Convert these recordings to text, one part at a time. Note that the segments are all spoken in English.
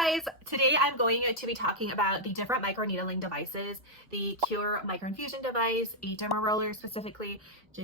Hey guys, today I'm going to be talking about the different microneedling devices, the Qure Micro-Infusion device, a Dermaroller specifically,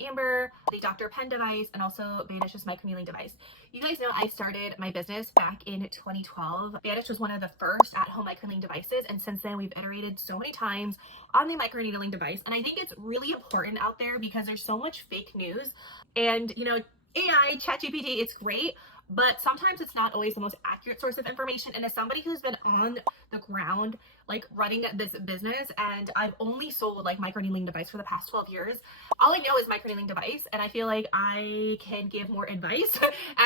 Amber, the Dr. Pen device, and also Banish's microneedling device. You guys know I started my business back in 2012. Banish was one of the first at-home microneedling devices, and since then we've iterated so many times on the microneedling device, and I think it's really important out there because there's so much fake news, and you know, AI, ChatGPT, it's great, but sometimes it's not always the most accurate source of information. And as somebody who's been on the ground, like running this business, and I've only sold like microneedling device for the past 12 years, all I know is microneedling device, and I feel like I can give more advice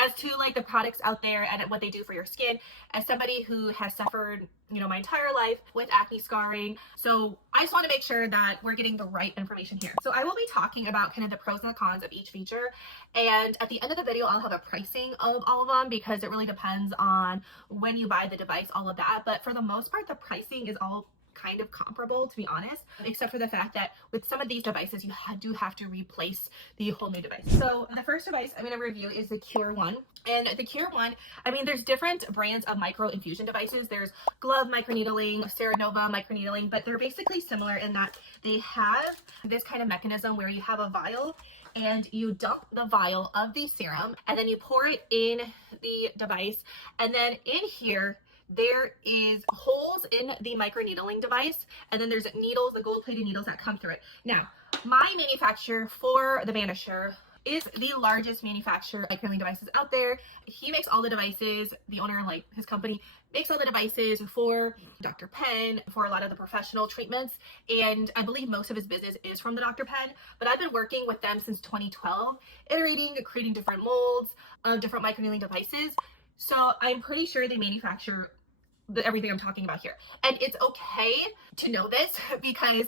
as to like the products out there and what they do for your skin as somebody who has suffered, you know, my entire life with acne scarring. So I just want to make sure that we're getting the right information here. So I will be talking about kind of the pros and the cons of each feature, and at the end of the video I'll have a pricing of all of them because it really depends on when you buy the device, all of that. But for the most part, the pricing is all kind of comparable, to be honest, except for the fact that with some of these devices you do have to replace the whole new device. So the first device I'm going to review is the Qure one. And the Qure one, I mean, there's different brands of micro-infusion devices. There's Glove Microneedling, Ceranova Microneedling, but they're basically similar in that they have this kind of mechanism where you have a vial and you dump the vial of the serum and then you pour it in the device, and then in here there is holes in the microneedling device, and then there's needles, the gold-plated needles that come through it. Now, my manufacturer for the Banisher is the largest manufacturer of microneedling devices out there. He makes all the devices. The owner, like his company, makes all the devices for Dr. Pen, for a lot of the professional treatments, and I believe most of his business is from the Dr. Pen, but I've been working with them since 2012, iterating, creating different molds of different microneedling devices. So I'm pretty sure they manufacture everything I'm talking about here. And it's okay to know this because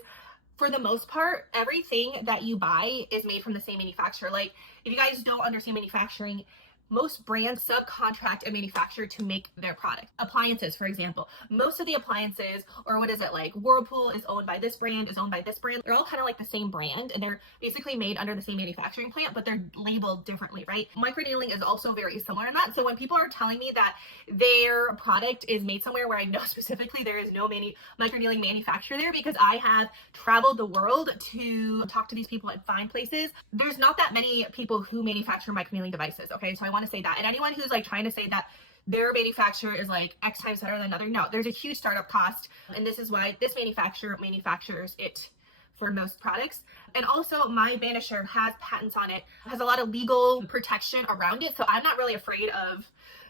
for the most part, everything that you buy is made from the same manufacturer. Like, if you guys don't understand manufacturing, most brands subcontract a manufacturer to make their product. Appliances, for example, most of the appliances, or what is it, like Whirlpool is owned by this brand, is owned by this brand. They're all kind of like the same brand, and they're basically made under the same manufacturing plant, but they're labeled differently, right? Microneedling is also very similar in that. So when people are telling me that their product is made somewhere where I know specifically there is no microneedling manufacturer there, because I have traveled the world to talk to these people and find places, there's not that many people who manufacture microneedling devices, okay? So I want to say that. And anyone who's like trying to say that their manufacturer is like X times better than another, no, there's a huge startup cost, and this is why this manufacturer manufactures it for most products. And also my Banisher has patents on it, has a lot of legal protection around it, so I'm not really afraid of,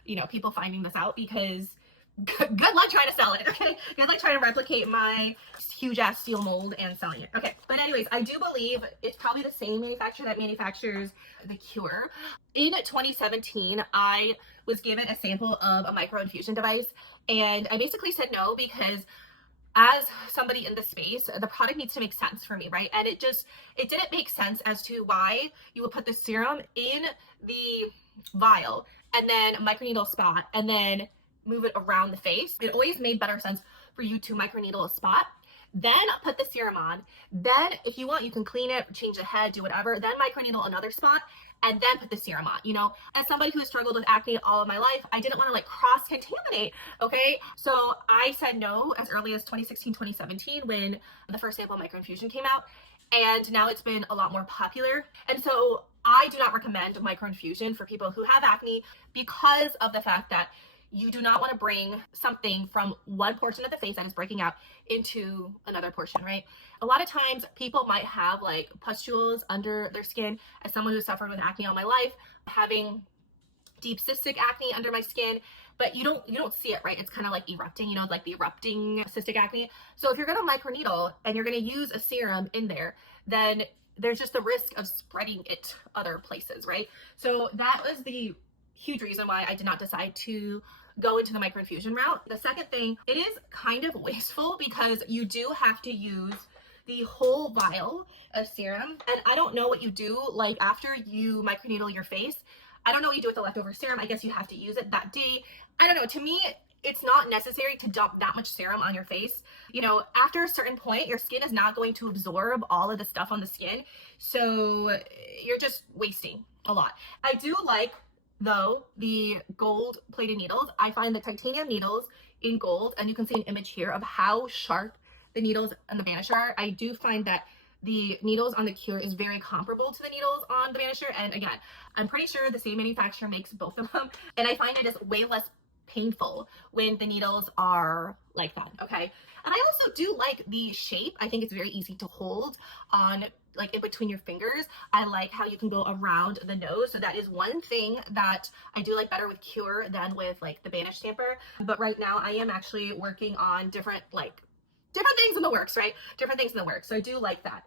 you know, people finding this out, because good luck trying to sell it, okay? Good luck trying to replicate my huge ass steel mold and selling it. Okay, but anyways, I do believe it's probably the same manufacturer that manufactures the Qure. In 2017, I was given a sample of a micro-infusion device, and I basically said no because as somebody in the space, the product needs to make sense for me, right? And it didn't make sense as to why you would put the serum in the vial and then microneedle spot and then move it around the face. It always made better sense for you to microneedle a spot, then put the serum on, then if you want you can clean it, change the head, do whatever, then microneedle another spot, and then put the serum on. You know, as somebody who has struggled with acne all of my life, I didn't want to like cross-contaminate, okay? So I said no as early as 2016, 2017 when the first sample micro-infusion came out, and now it's been a lot more popular. And so I do not recommend micro-infusion for people who have acne because of the fact that you do not want to bring something from one portion of the face that is breaking out into another portion, right? A lot of times people might have like pustules under their skin. As someone who suffered with acne all my life, having deep cystic acne under my skin, but you don't see it, right? It's kind of like erupting, you know, like the erupting cystic acne. So if you're going to microneedle and you're going to use a serum in there, then there's just the risk of spreading it other places, right? So that was the huge reason why I did not decide to go into the microinfusion route. The second thing, it is kind of wasteful because you do have to use the whole vial of serum, and I don't know what you do like after you microneedle your face. I don't know what you do with the leftover serum. I guess you have to use it that day. I don't know. To me, it's not necessary to dump that much serum on your face. You know, after a certain point, your skin is not going to absorb all of the stuff on the skin, so you're just wasting a lot. I do like though the gold plated needles, I find the titanium needles in gold, and you can see an image here of how sharp the needles on the Banish are. I do find that the needles on the Qure is very comparable to the needles on the Banisher, and again, I'm pretty sure the same manufacturer makes both of them, and I find it is way less painful when the needles are like that. Okay, and I also do like the shape. I think it's very easy to hold on, like in between your fingers. I like how you can go around the nose, so that is one thing that I do like better with Qure than with like the Banish stamper. But right now I am actually working on different things in the works, right? Different things in the works. So I do like that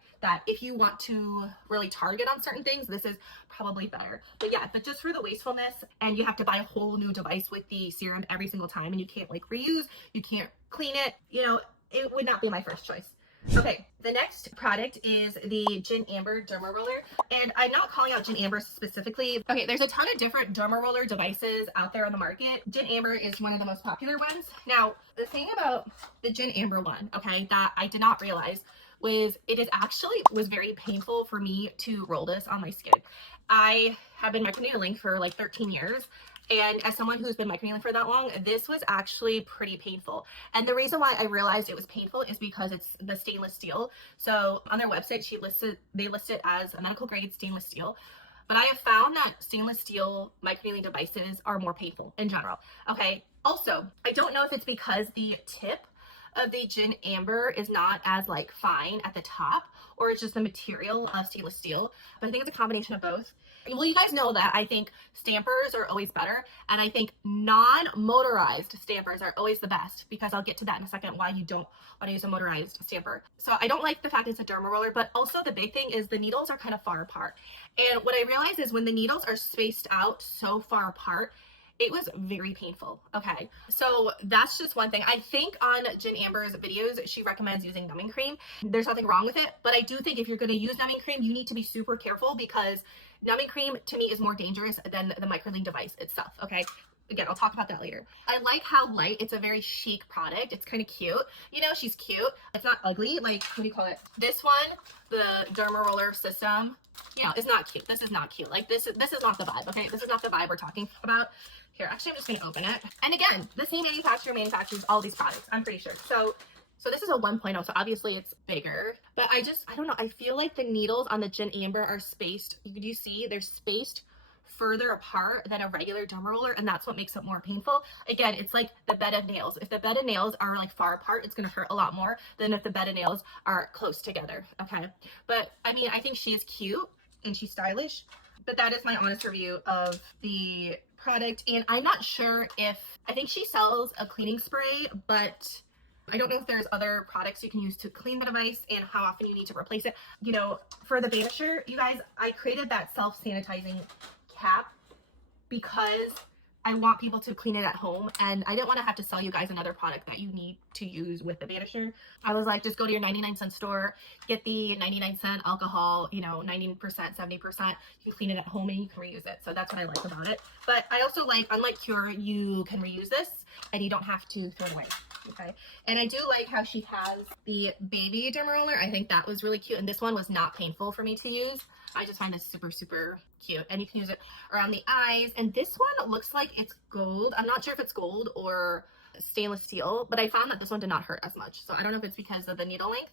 if you want to really target on certain things, this is probably better. But yeah, but just for the wastefulness, and you have to buy a whole new device with the serum every single time, and you can't like reuse, you can't clean it, you know, it would not be my first choice. Okay, the next product is the Amber Dermaroller, and I'm not calling out Amber specifically. Okay, there's a ton of different Dermaroller devices out there on the market. Amber is one of the most popular ones. Now, the thing about the Amber one, okay, that I did not realize was was very painful for me to roll this on my skin. I have been microneedling for like 13 years. And as someone who's been microneedling for that long, this was actually pretty painful. And the reason why I realized it was painful is because it's the stainless steel. So on their website, they list it as a medical grade stainless steel. But I have found that stainless steel microneedling devices are more painful in general. Okay. Also, I don't know if it's because the tip of the Amber is not as like fine at the top, or it's just the material of stainless steel. But I think it's a combination of both. Well, you guys know that I think stampers are always better, and I think non-motorized stampers are always the best, because I'll get to that in a second why you don't want to use a motorized stamper. So I don't like the fact it's a derma roller, but also the big thing is the needles are kind of far apart. And what I realized is when the needles are spaced out so far apart, it was very painful. Okay, so that's just one thing. I think on Amber's videos, she recommends using numbing cream. There's nothing wrong with it, but I do think if you're going to use numbing cream, you need to be super careful, because numbing cream to me is more dangerous than the microneedling device itself. Okay, again, I'll talk about that later. I like how light, it's a very chic product. It's kind of cute. You know, she's cute. It's not ugly. Like, what do you call it? This one, the Dermaroller system, you know, is not cute. This is not cute. Like, this is not the vibe. Okay, this is not the vibe we're talking about. Here, actually, I'm just going to open it. And again, the same manufacturer manufactures all these products, I'm pretty sure. So this is a 1.0, so obviously it's bigger. But I don't know. I feel like the needles on the Amber are spaced. You see, they're spaced further apart than a regular Dermaroller, and that's what makes it more painful. Again, it's like the bed of nails. If the bed of nails are like far apart, it's going to hurt a lot more than if the bed of nails are close together. Okay, but I mean, I think she is cute and she's stylish, but that is my honest review of the product. And I'm not sure I think she sells a cleaning spray, but I don't know if there's other products you can use to clean the device and how often you need to replace it. You know, for the Banisher, you guys, I created that self-sanitizing cap because I want people to clean it at home, and I didn't want to have to sell you guys another product that you need to use with the Banisher. I was like, just go to your 99-cent store, get the 99-cent alcohol, you know, 90%, 70%. You can clean it at home and you can reuse it. So that's what I like about it. But I also like, unlike Qure, you can reuse this and you don't have to throw it away. Okay, and I do like how she has the baby Dermaroller. I think that was really cute, and this one was not painful for me to use. I just find this super, super cute, and you can use it around the eyes. And this one looks like it's gold. I'm not sure if it's gold or stainless steel, but I found that this one did not hurt as much. So I don't know if it's because of the needle length,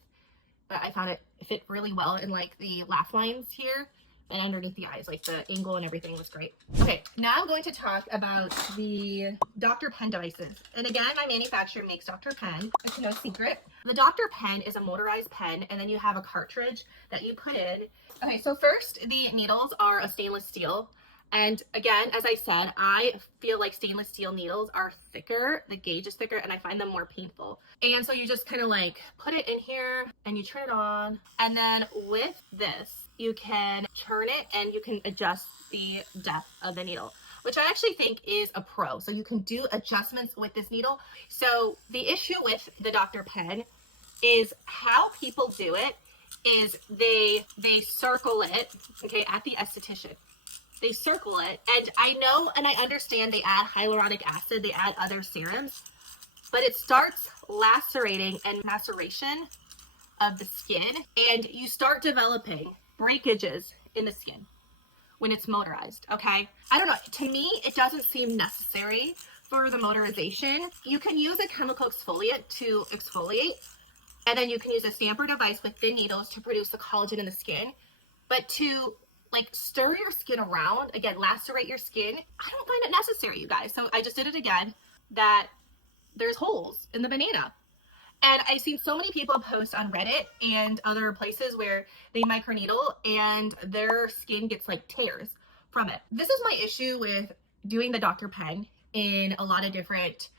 but I found it fit really well in like the laugh lines here and underneath the eyes. Like the angle and everything was great. Okay, now I'm going to talk about the Dr. Pen devices. And again, my manufacturer makes Dr. Pen. It's no secret. The Dr. Pen is a motorized pen, and then you have a cartridge that you put in. Okay, so first, the needles are a stainless steel. And again, as I said, I feel like stainless steel needles are thicker, the gauge is thicker, and I find them more painful. And so you just kind of like put it in here and you turn it on. And then with this, you can turn it and you can adjust the depth of the needle, which I actually think is a pro. So you can do adjustments with this needle. So the issue with the Dr. Pen is how people do it is they circle it, okay, at the esthetician. They circle it, and I know and I understand they add hyaluronic acid, they add other serums, but it starts lacerating and maceration of the skin, and you start developing breakages in the skin, when it's motorized, okay? I don't know, to me, it doesn't seem necessary for the motorization. You can use a chemical exfoliant to exfoliate, and then you can use a stamper device with thin needles to produce the collagen in the skin. But to like stir your skin around, again, lacerate your skin, I don't find it necessary, you guys. So I just did it again, that there's holes in the banana. And I've seen so many people post on Reddit and other places where they microneedle and their skin gets like tears from it. This is my issue with doing the Dr. Pen in a lot of different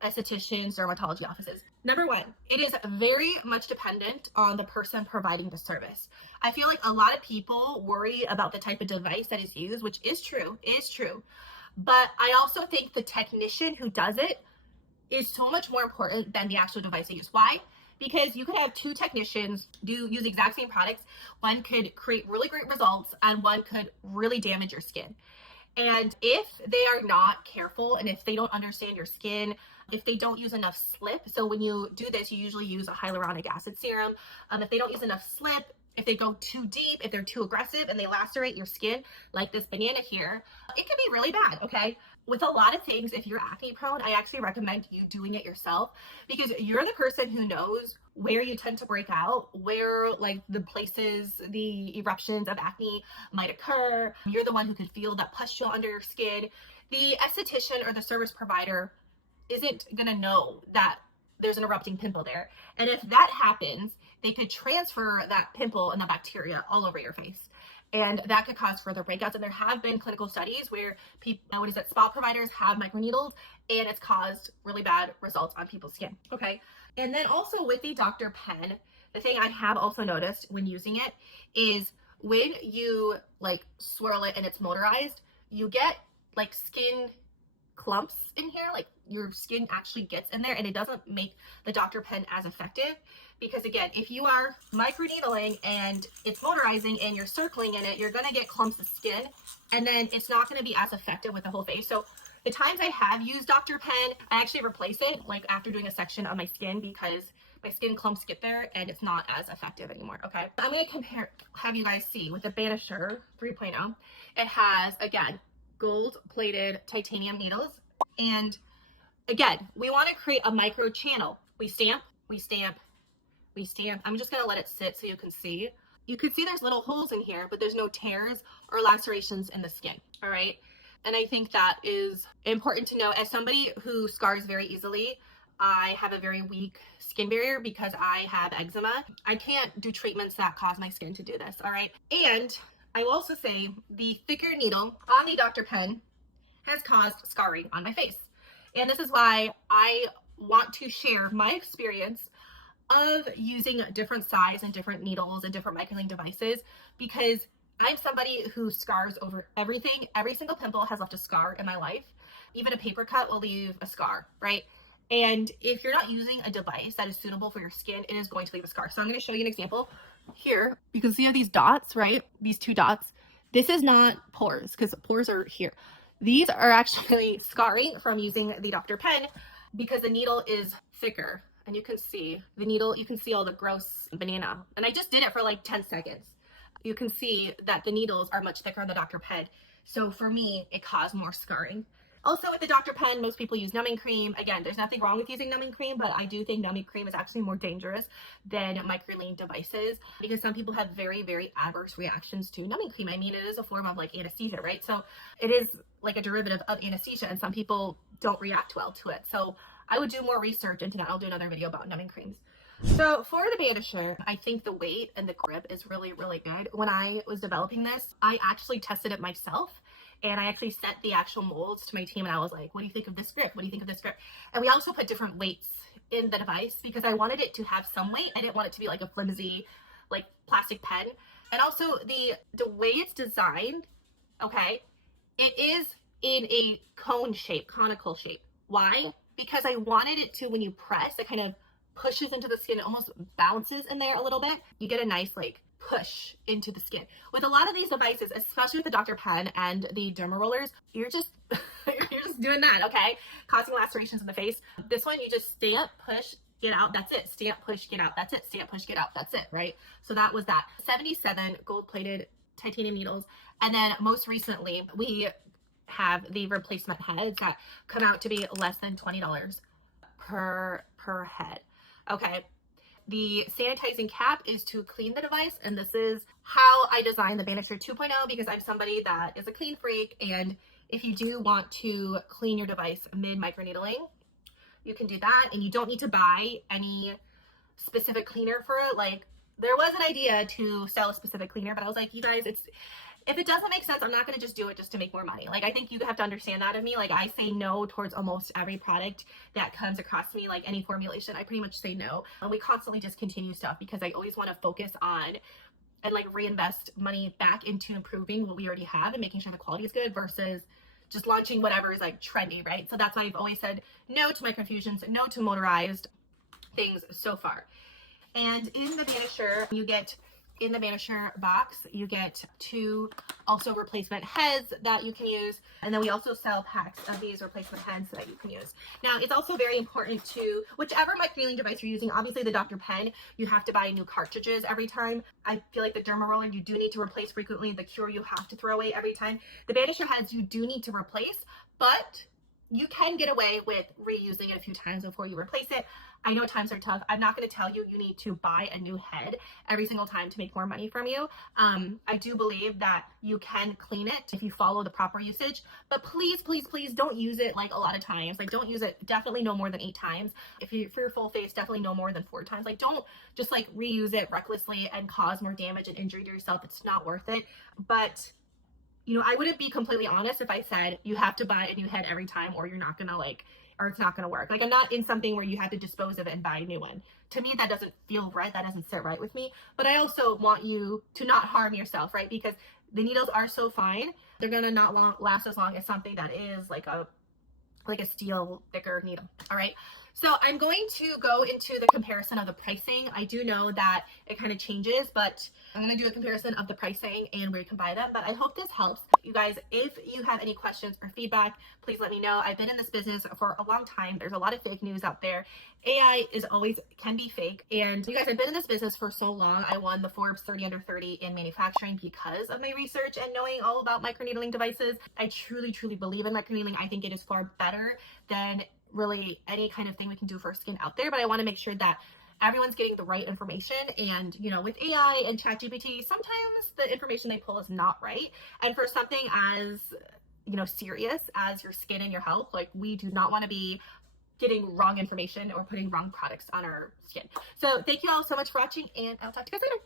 estheticians, dermatology offices. Number one, it is very much dependent on the person providing the service. I feel like a lot of people worry about the type of device that is used, which is true, But I also think the technician who does it is so much more important than the actual device they use. Why? Because you could have two technicians use the exact same products. One could create really great results and one could really damage your skin. And if they are not careful and if they don't understand your skin, if they don't use enough slip, so when you do this, you usually use a hyaluronic acid serum. If they don't use enough slip, if they go too deep, if they're too aggressive and they lacerate your skin like this banana here, it could be really bad, okay? With a lot of things, if you're acne prone, I actually recommend you doing it yourself because you're the person who knows where you tend to break out, where like the places, the eruptions of acne might occur. You're the one who can feel that pustule under your skin. The esthetician or the service provider isn't gonna know that there's an erupting pimple there. And if that happens, they could transfer that pimple and the bacteria all over your face. And that could cause further breakouts. And there have been clinical studies where people, spa providers have microneedled and it's caused really bad results on people's skin. Okay. And then also with the Dr. Pen, the thing I have also noticed when using it is when you like swirl it and it's motorized, you get like skin clumps in here, like your skin actually gets in there and it doesn't make the Dr. Pen as effective because again, if you are microneedling and it's motorizing and you're circling in it, you're going to get clumps of skin and then it's not going to be as effective with the whole face. So the times I have used Dr. Pen, I actually replace it like after doing a section of my skin because my skin clumps get there and it's not as effective anymore. Okay, I'm going to have you guys see with the Banisher 3.0, it has again gold plated titanium needles. And again, we want to create a micro channel. We stamp. I'm just going to let it sit so you can see. You can see there's little holes in here, but there's no tears or lacerations in the skin. All right. And I think that is important to know. As somebody who scars very easily, I have a very weak skin barrier because I have eczema. I can't do treatments that cause my skin to do this. All right. And I will also say the thicker needle on the Dr. Pen has caused scarring on my face. And this is why I want to share my experience of using different size and different needles and different microneedling devices because I'm somebody who scars over everything. Every single pimple has left a scar in my life. Even a paper cut will leave a scar, right? And if you're not using a device that is suitable for your skin, it is going to leave a scar. So I'm going to show you an example here. You can see these dots, right? These two dots. This is not pores because pores are here. These are actually scarring from using the Dr. Pen because the needle is thicker. And you can see the needle, you can see all the gross banana. And I just did it for like 10 seconds. You can see that the needles are much thicker on the Dr. Pen. So for me, it caused more scarring. Also with the Dr. Pen, most people use numbing cream. Again, there's nothing wrong with using numbing cream, but I do think numbing cream is actually more dangerous than microneedling devices because some people have very, very adverse reactions to numbing cream. I mean, it is a form of like anesthesia, right? So it is like a derivative of anesthesia and some people don't react well to it. So I would do more research into that. I'll do another video about numbing creams. So for the Banisher, I think the weight and the grip is really, really good. When I was developing this, I actually tested it myself. And I actually sent the actual molds to my team and I was like, what do you think of this grip? What do you think of this grip? And we also put different weights in the device because I wanted it to have some weight. I didn't want it to be like a flimsy, like plastic pen. And also the way it's designed, okay, it is in a cone shape, conical shape. Why? Because I wanted it to, when you press, it kind of pushes into the skin. It almost bounces in there a little bit. You get a nice like push into the skin. With a lot of these devices, especially with the Dr. Pen and the Dermarollers, you're just you're just doing that, okay? Causing lacerations in the face. This one, you just stamp, push, get out, that's it. Stamp, push, get out, that's it. Stamp, push, get out, that's it, right? So that was that. 77 gold-plated titanium needles. And then most recently, we have the replacement heads that come out to be less than $20 per head. Okay. The sanitizing cap is to clean the device, and this is how I designed the Banisher 2.0 because I'm somebody that is a clean freak, and if you do want to clean your device mid microneedling, you can do that, and you don't need to buy any specific cleaner for it. Like, there was an idea to sell a specific cleaner, but I was like, you guys, if it doesn't make sense, I'm not going to just do it just to make more money. Like, I think you have to understand that of me. Like, I say no towards almost every product that comes across me, like any formulation, I pretty much say no. And we constantly discontinue stuff because I always want to focus on and like reinvest money back into improving what we already have and making sure the quality is good versus just launching whatever is like trendy, right? So that's why I've always said no to microinfusions, no to motorized things so far. And in the Banisher, in the Banisher box, you get 2 also replacement heads that you can use. And then we also sell packs of these replacement heads that you can use. Now, it's also very important to, whichever microneedling device you're using, obviously the Dr. Pen, you have to buy new cartridges every time. I feel like the Dermaroller, you do need to replace frequently. The Qure, you have to throw away every time. The Banisher heads, you do need to replace, but you can get away with reusing it a few times before you replace it. I know times are tough. I'm not going to tell you you need to buy a new head every single time to make more money from you. I do believe that you can clean it if you follow the proper usage, but please, please, please don't use it like a lot of times. Like, don't use it definitely no more than 8 times. For your full face, definitely no more than 4 times. Like, don't just like reuse it recklessly and cause more damage and injury to yourself. It's not worth it. But you know, I wouldn't be completely honest if I said you have to buy a new head every time or you're not gonna or it's not gonna work. Like, I'm not in something where you have to dispose of it and buy a new one. To me, that doesn't feel right. That doesn't sit right with me. But I also want you to not harm yourself, right? Because the needles are so fine. They're gonna not last as long as something that is like a steel thicker needle. All right. So I'm going to go into the comparison of the pricing. I do know that it kind of changes, but I'm going to do a comparison of the pricing and where you can buy them. But I hope this helps. You guys, if you have any questions or feedback, please let me know. I've been in this business for a long time. There's a lot of fake news out there. AI can be fake. And you guys, I've been in this business for so long. I won the Forbes 30 Under 30 in manufacturing because of my research and knowing all about microneedling devices. I truly, truly believe in microneedling. I think it is far better than really any kind of thing we can do for skin out there. But I want to make sure that everyone's getting the right information. And, you know, with AI and ChatGPT, sometimes the information they pull is not right. And for something as, you know, serious as your skin and your health, like, we do not want to be getting wrong information or putting wrong products on our skin. So thank you all so much for watching, and I'll talk to you guys later.